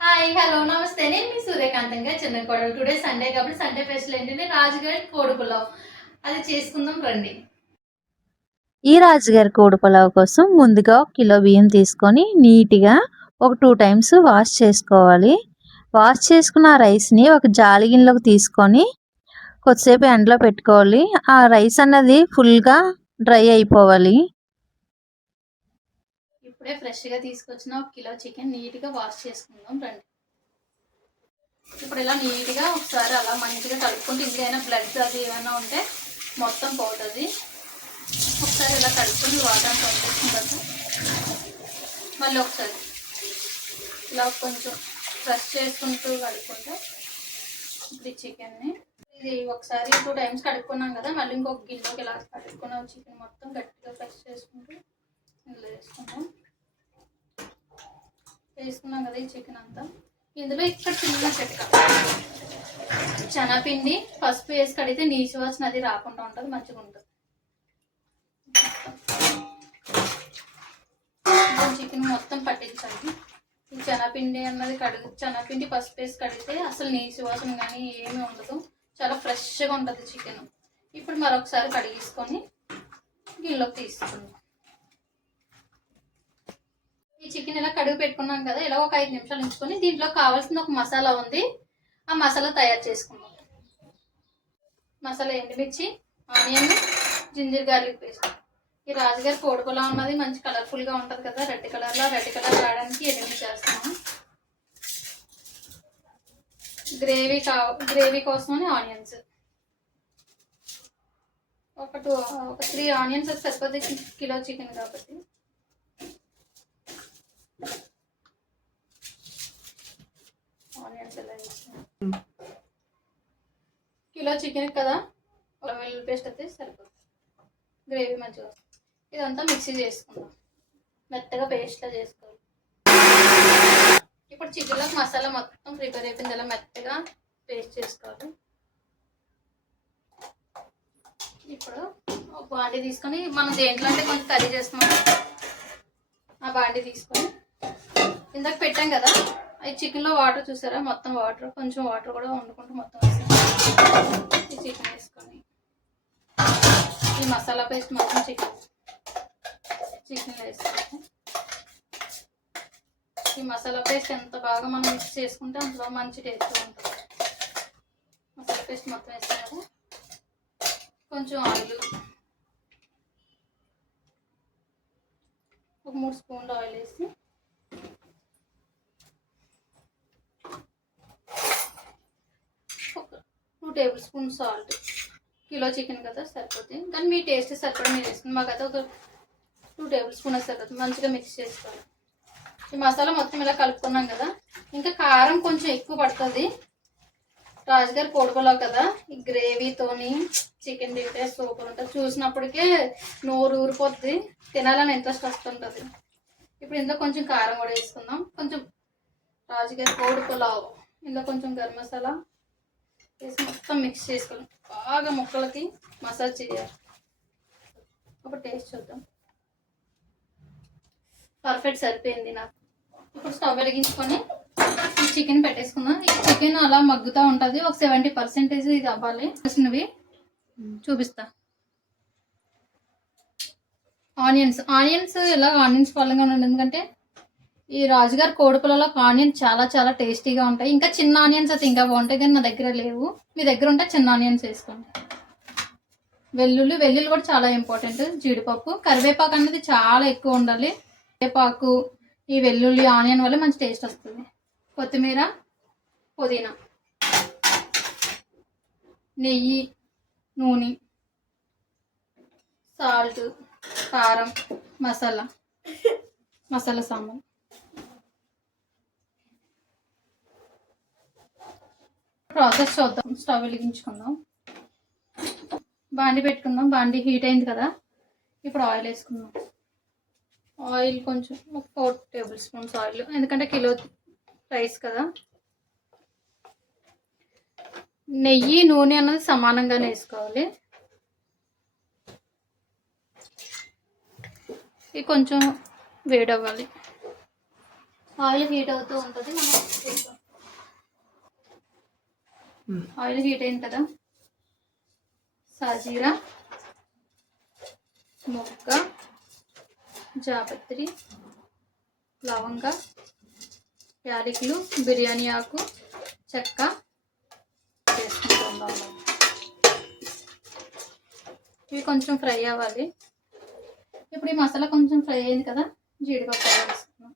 Hi hello నమస్తే నేను మీ సూర్యకాంతంగా చిన్న కోడలు. టుడే సండే కాబట్టి సండే స్పెషల్ ఏంటంటే రాజుగారి కోడి పులావ్. అది చేసుకుందాం రండి. ఈ రాజుగారి కోడి పులావ్ కోసం ముందుగా 1 కిలో బియ్యం తీసుకొని నీట్గా ఒక 2 టైమ్స్ వాష్ చేసుకోవాలి. వాష్ చేసుకున్న రైస్ని ఒక జాలి గిన్నెలోకి తీసుకొని కొద్దిసేపు ఎండలో పెట్టుకోవాలి. ఆ రైస్ అన్నది ఫుల్గా డ్రై అయిపోవాలి. ఇప్పుడే ఫ్రెష్గా తీసుకొచ్చిన 1 కిలో చికెన్ నీట్గా వాష్ చేసుకుందాం రండి. ఇప్పుడు ఇలా నీట్గా ఒకసారి అలా మంచిగా కలుపుకుంటే ఇంకేమైనా బ్లడ్ అది ఏమైనా ఉంటే మొత్తం పోతుంది. ఒకసారి ఇలా కలుపుకొని వాటర్ పంపించుకుంటారు. మళ్ళీ ఒకసారి ఇలా కొంచెం ఫ్రెష్ చేసుకుంటూ కలుపుకుంటే ఇప్పుడు ఈ చికెన్ని ఇది ఒకసారి 2 టైమ్స్ కడుక్కున్నాం కదా, మళ్ళీ ఇంకొక గిన్నెలోకి ఇలా కడుక్కున్నాం. చికెన్ మొత్తం గట్టిగా ఫ్రెష్ చేసుకుంటూ ఇందులో వేసుకున్నాం కదా ఈ చికెన్ అంతా. ఇందులో ఇక్కడ చిన్న చెక్క శనగపిండి పసుపు వేసి కడిగితే నీసు వాసన అది రాకుండా ఉంటుంది, మంచిగా ఉంటుంది. చికెన్ మొత్తం పట్టించాలి. ఈ శనగపిండి అన్నది శనగపిండి పసుపు వేసి కడిగితే అసలు నీసు వాసన కానీ ఏమీ ఉండదు, చాలా ఫ్రెష్గా ఉంటుంది చికెన్. ఇప్పుడు మరొకసారి కడిగేసుకొని గిన్నెలోకి తీసుకుందాం. ఈ చికెన్ ఇలా కడుగు పెట్టుకున్నాం కదా, ఇలా ఒక 5 నిమిషాలు ఉంచుకొని దీంట్లో కావాల్సిన ఒక మసాలా ఉంది, ఆ మసాలా తయారు చేసుకుందాం. మసాలా ఎండుమిర్చి, ఆనియన్, జింజర్ గార్లిక్ పేస్ట్. ఈ రాజుగారి కోడి పులావ్ ఉన్నది మంచి కలర్ఫుల్గా ఉంటుంది కదా, రెడ్ కలర్ రావడానికి ఎండుమిర్చి చేస్తాము. గ్రేవీ కోసమని ఆనియన్స్ ఒక 3 ఆనియన్స్ సరిపోతుంది కిలో చికెన్ కాబట్టి. ఆనియన్స్ ఎలా వేస్తాం కిలో చికెన్ కదా, వెల్లుల్లి పేస్ట్ అయితే సరిపోతుంది, గ్రేవీ మంచిగా వస్తుంది. ఇదంతా మిక్సీ చేసుకుందాం, మెత్తగా పేస్ట్లా చేసుకోవాలి. ఇప్పుడు చికెన్లోకి మసాలా మొత్తం ప్రిపేర్ అయిపోయింది, అలా మెత్తగా పేస్ట్ చేసుకోవాలి. ఇప్పుడు ఒక బాండీ తీసుకొని మనం దేంట్లో అంటే కొంచెం కర్రీ చేస్తున్నాం, ఆ బాండీ తీసుకొని ఇందాక పెట్టాం కదా ఈ చికెన్లో వాటర్ చూసారా, మొత్తం వాటర్, కొంచెం వాటర్ కూడా వండుకుంటూ మొత్తం ఈ చికెన్ వేసుకొని ఈ మసాలా పేస్ట్ మొత్తం చికెన్ వేసుకొని ఈ మసాలా పేస్ట్ ఎంత బాగా మనం మిక్స్ చేసుకుంటే అంత బాగా మంచి టేస్ట్ ఉంటుంది. మసాలా పేస్ట్ మొత్తం వేస్తాం కదా, కొంచెం ఆయిల్, ఒక 3 స్పూన్లు ఆయిల్ వేసి ఒక 2 table spoon salt. Kilo chicken కదా సరిపోతుంది, కానీ మీ టేస్ట్ సరిపడా మీరు వేసుకుని, మాకైతే ఒక 2 టేబుల్ స్పూన్ సరిపోతుంది. మంచిగా మిక్స్ చేసుకోవాలి. ఈ మసాలా మొత్తం ఇలా కలుపుకున్నాం కదా, ఇంకా కారం కొంచెం ఎక్కువ పడుతుంది. రాజుగారి కోడి పులావ్ కదా, ఈ గ్రేవీతోని చికెన్ తింటే సూపర్ ఉంటుంది, చూసినప్పటికే నోరు ఊరిపోద్ది, తినాలని ఇంట్రెస్ట్ వస్తుంటుంది. ఇప్పుడు ఇందులో కొంచెం కారం కూడా వేసుకుందాం, కొంచెం రాజుగారి కోడి పులావ్. ఇందులో కొంచెం గరం మసాలా వేసి మొత్తం మిక్స్ చేసుకోవాలి, బాగా ముక్కలకి మసాజ్ చేయాలి. ఒక టేస్ట్ చూద్దాం, పర్ఫెక్ట్ సరిపోయింది నాకు. ఇప్పుడు స్టవ్ వెలిగించుకొని ఈ చికెన్ పెట్టేసుకుందాం. ఈ చికెన్ అలా మగ్గుతూ ఉంటుంది, ఒక 70% ఇది అవ్వాలి. వచ్చినవి చూపిస్తా. ఆనియన్స్ ఇలా ఆనియన్స్ పళ్ళంగా ఉండండి, ఎందుకంటే ఈ రాజుగారి కోడి పులావ్లో ఆనియన్స్ చాలా చాలా టేస్టీగా ఉంటాయి. ఇంకా చిన్న ఆనియన్స్ అయితే ఇంకా బాగుంటాయి, కానీ నా దగ్గర లేవు. మీ దగ్గర ఉంటే చిన్న ఆనియన్స్ వేసుకోండి. వెల్లుల్లి కూడా చాలా ఇంపార్టెంట్. జీడిపప్పు, కరివేపాకు అనేది చాలా ఎక్కువ ఉండాలి. కరివేపాకు, ఈ వెల్లుల్లి, ఆనియన్ వల్ల మంచి టేస్ట్ వస్తుంది. కొత్తిమీర, పుదీనా, నెయ్యి, నూనె, సాల్ట్, కారం, మసాలా సామాన్. ప్రాసెస్ చూద్దాం. స్టవ్ వెలిగించుకుందాం, బాండి పెట్టుకుందాం. బాండి హీట్ అయింది కదా, ఇప్పుడు ఆయిల్ వేసుకుందాం. ఆయిల్ కొంచెం 4 టేబుల్ స్పూన్స్ ఆయిల్, ఎందుకంటే కిలో రైస్ కదా. నెయ్యి, నూనె అన్నది సమానంగానే వేసుకోవాలి. ఇది కొంచెం వేడవ్వాలి. ఆయిల్ హీట్ అవుతూ ఉంటుంది. ఆయిల్ హీట్ అయింది కదా, సాజీరా, మొగ్గ, జాపత్రి, లవంగ, యాలకులు, బిర్యానీ ఆకు, చెక్క వేసుకుంటాం. ఇవి కొంచెం ఫ్రై అవ్వాలి. ఇప్పుడు ఈ మసాలా కొంచెం ఫ్రై అయింది కదా, జీడిపప్పు వేసుకున్నాం.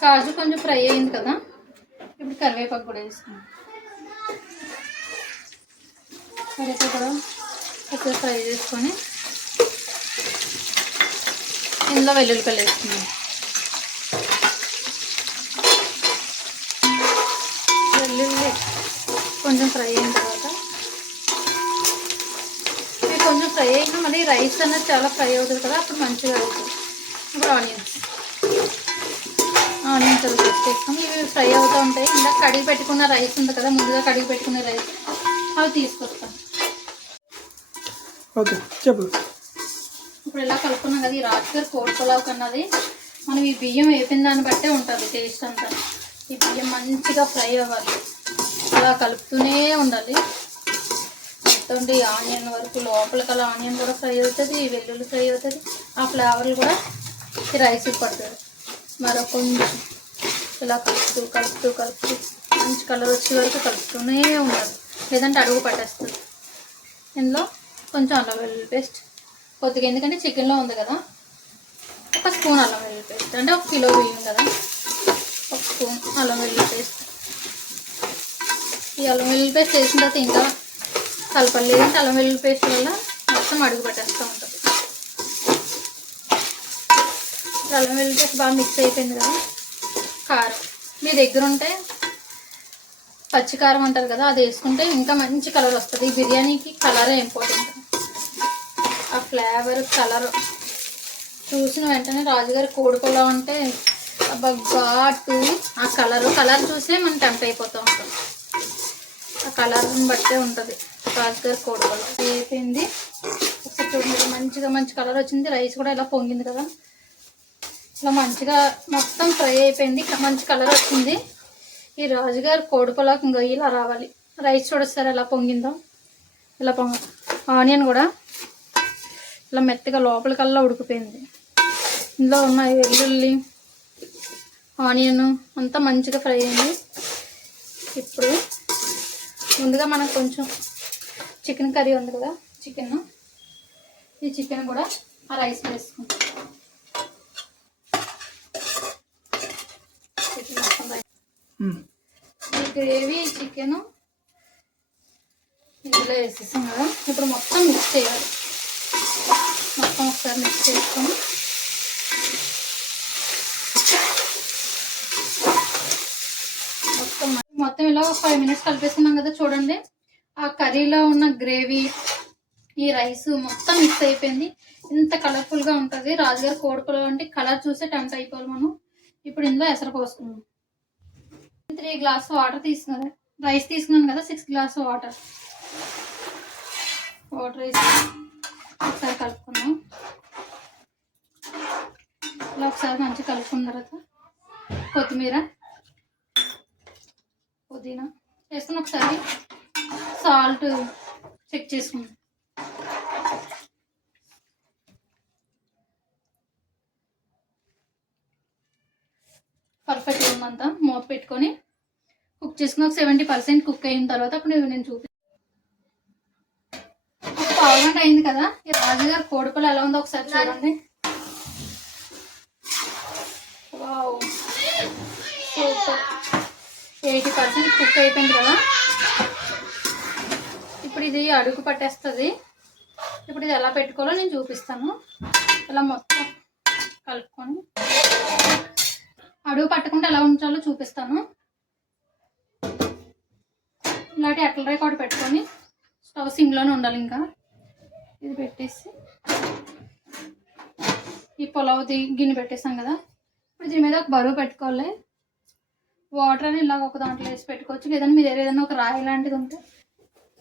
కాజు కొంచెం ఫ్రై అయింది కదా, ఇప్పుడు కరివేపాకు కూడా వేసుకున్నాం. కరివేపాకు కూడా కొంచెం ఫ్రై చేసుకొని ఇందులో వెల్లుల్లిపాయలు వేసుకున్నాం. వెల్లుల్లి కొంచెం ఫ్రై అయిన తర్వాత ఇవి కొంచెం ఫ్రై అయినా మళ్ళీ రైస్ అన్నది చాలా ఫ్రై అవుతుంది కదా, అప్పుడు మంచిగా అవుతుంది. ఇప్పుడు ఆనియన్స్ అది పేస్ట్ చేసుకొని ఇవి ఫ్రై అవుతూ ఉంటాయి. ఇంకా కడిగి పెట్టుకున్న రైస్ ఉంది కదా, ముందుగా కడిగి పెట్టుకున్న రైస్ అవి తీసుకొస్తాం. ఓకే చెప్పు. ఇప్పుడు ఇలా కలుపుకున్నాం కదా, ఈ రాజుగారి కోడి పులావ్ కన్నది మనం ఈ బియ్యం వేపిన దాన్ని బట్టే ఉంటుంది టేస్ట్ అంతా. ఈ బియ్యం మంచిగా ఫ్రై అవ్వాలి, అలా కలుపుతూనే ఉండాలి. మొత్తం ఆనియన్ వరకు లోపలికి అలా ఆనియన్ కూడా ఫ్రై అవుతుంది, వెల్లుల్లి ఫ్రై అవుతుంది, ఆ ఫ్లేవర్లు కూడా ఈ రైస్కి పడుతుంది. మరో కొంచెం ఇలా కలుపుతూ కలుపుతూ కలుపుతూ మంచి కలర్ వచ్చే వరకు కలుపుతూనే ఉండాలి, లేదంటే అడుగు పట్టేస్తుంది. ఇందులో కొంచెం అల్లం వెల్లుల్లి పేస్ట్ కొద్దిగా, ఎందుకంటే చికెన్లో ఉంది కదా, ఒక స్పూన్ అల్లం వెల్లుల్లి పేస్ట్, అంటే 1 కిలో బియ్యం కదా, 1 స్పూన్ అల్లం వెల్లుల్లి పేస్ట్. ఈ అల్లం వెల్లుల్లి పేస్ట్ వేసిన తర్వాత ఇంకా కలపాలి, లేదంటే అల్లం వెల్లుల్లి పేస్ట్ వల్ల మొత్తం అడుగు పట్టేస్తూ ఉంటుంది. అల్లం వెల్లుల్లి పేస్ట్ బాగా మిక్స్ అయిపోయింది కదా, కారం మీ దగ్గర ఉంటే పచ్చి కారం అంటారు కదా, అది వేసుకుంటే ఇంకా మంచి కలర్ వస్తుంది. ఈ బిర్యానీకి కలరే ఇంపార్టెంట్, ఆ ఫ్లేవర్ కలర్ చూసిన వెంటనే రాజుగారి కోడి పులావ్ అంటే ఘాటు, ఆ కలర్ చూసే మనం టెంప్ట్ అయిపోతూ ఉంటాం. ఆ కలర్ని బట్టే ఉంటుంది రాజుగారి కోడి పులావ్. అయిపోయింది ఒకసారి చూడండి, మంచిగా మంచి కలర్ వచ్చింది. రైస్ కూడా ఇలా పొంగింది కదా, ఇలా మంచిగా మొత్తం ఫ్రై అయిపోయింది, మంచి కలర్ వచ్చింది. ఈ రాజుగారి కోడి పులావ్ ఇంకా ఇలా రావాలి. రైస్ చూడొస్తారు ఎలా పొంగిందో, ఇలా ఆనియన్ కూడా ఇలా మెత్తగా లోపలికల్లా ఉడికిపోయింది. ఇందులో ఉన్న వెల్లుల్లి ఆనియన్ అంతా మంచిగా ఫ్రై అయింది. ఇప్పుడు ముందుగా మనకు కొంచెం చికెన్ కర్రీ ఉంది కదా, ఈ చికెన్ కూడా ఆ రైస్ వేసుకుంటాం. ఈ గ్రేవీ చికెన్ ఇందులో వేసేసాం కదా, ఇప్పుడు మొత్తం మిక్స్ చేయాలి. మొత్తం ఒకసారి మిక్స్ చేసుకొని మొత్తం ఇలా 5 మినిట్స్ కలిపేసుకున్నాం కదా. చూడండి, ఆ కర్రీలో ఉన్న గ్రేవీ ఈ రైస్ మొత్తం మిక్స్ అయిపోయింది. ఇంత కలర్ఫుల్గా ఉంటుంది రాజుగారి కోడి పులావ్ అంటే. కలర్ చూసే టెంప్ట్ అయిపోవాలి మనం. ఇప్పుడు ఇందులో ఎసరు పోసుకున్నాం. 3 గ్లాస్ వాటర్ తీసుకున్నాను, రైస్ తీసుకున్నాను కదా, 6 గ్లాస్ వాటర్ వేసి ఒకసారి కలుపుకున్నాం. ఇలా ఒకసారి మంచిగా కలుపుకున్న తర్వాత కొత్తిమీర, పుదీనా వేసుకుని ఒకసారి సాల్ట్ చెక్ చేసుకున్నాం. పర్ఫెక్ట్గా ఉందంతా. మూత పెట్టుకొని కుక్ చేసుకుని ఒక 70% కుక్ అయిన తర్వాత అప్పుడు నేను చూపిస్తాను. ఒక పావు గంట అయింది కదా. ఈ రాజుగారి కోడి పులావ్ ఎలా ఉందో ఒకసారి చూడండి. Wow, super. 80% కుక్ అయిపోయింది కదా. ఇప్పుడు ఇది అడుగు పట్టేస్తుంది. ఇప్పుడు ఇది ఎలా పెట్టుకోవాలో నేను చూపిస్తాను. ఇలా మొత్తం కలుపుకొని అడుగు పట్టకుండా ఎలా ఉంచాలో చూపిస్తాను. ఇలాంటి అట్ల రేకార్డు పెట్టుకొని స్టవ్ సిమ్లోనే ఉండాలి. ఇంకా ఇది పెట్టేసి ఈ పులావ్ గిన్నె పెట్టేసాం కదా. ఇప్పుడు దీని మీద ఒక బరువు పెట్టుకోవాలి. వాటర్ అని ఇలాగ ఒక దాంట్లో వేసి పెట్టుకోవచ్చు, లేదంటే మీ దగ్గర ఏదైనా ఒక రాయి లాంటిది ఉంటే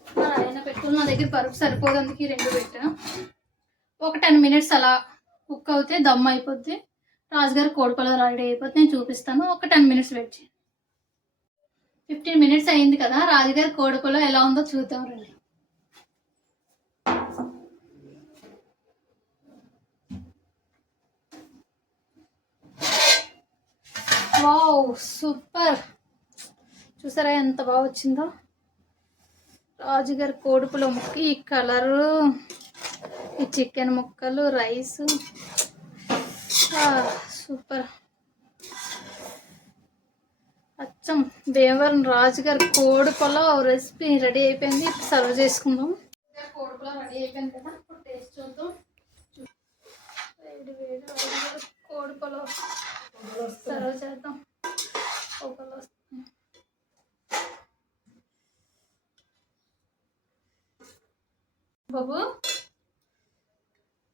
ఆ రాయినా పెట్టుకోవాలి. నా దగ్గర బరువు సరిపోదు, అందుకే 2 పెట్టా. ఒక 10 మినిట్స్ అలా కుక్ అవుతే దమ్ అయిపోద్ది. రాజుగారి కోడిపల రెడీ అయిపోతే నేను చూపిస్తాను. ఒక 10 మినిట్స్ వెయిట్ చేయండి. 15 మినిట్స్ అయింది కదా, రాజుగారి కోడిపల ఎలా ఉందో చూద్దాం రండి. Wow, super. చూసారా ఎంత బాగా వచ్చిందో రాజుగారి కోడిపుల ముక్క. ఈ కలరు, ఈ చికెన్ ముక్కలు, రైస్, సూపర్. అచ్చం భీమవరం రాజుగారి కోడిపుల రెసిపీ రెడీ అయిపోయింది. ఇప్పుడు సర్వ్ చేసుకుందాం. కోడిపుల రెడీ అయిపోయింది కదా, ఇప్పుడు టేస్ట్ చూద్దాం. వేడి వేడి రాజుగారి కోడిపుల సర్వ్ చేద్దాం. పొగలు వస్తుంది. బాబు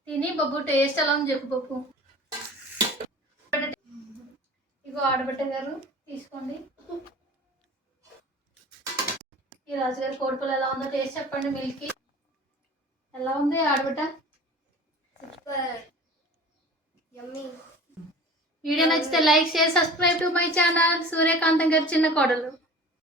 తిని బాబు టేస్ట్ ఎలా ఉంది చెప్పు బాబు. ఇగో ఆడబిడ్డ గారు తీసుకోండి. ఈ రాజుగారి కోడిపుల ఎలా ఉందో టేస్ట్ చెప్పండి. మిల్కీ ఎలా ఉంది ఆడబిడ్డ? Super yummy. వీడియో నచ్చితే like, share, subscribe to my channel Suryakantham గారి చిన్న కోడలు.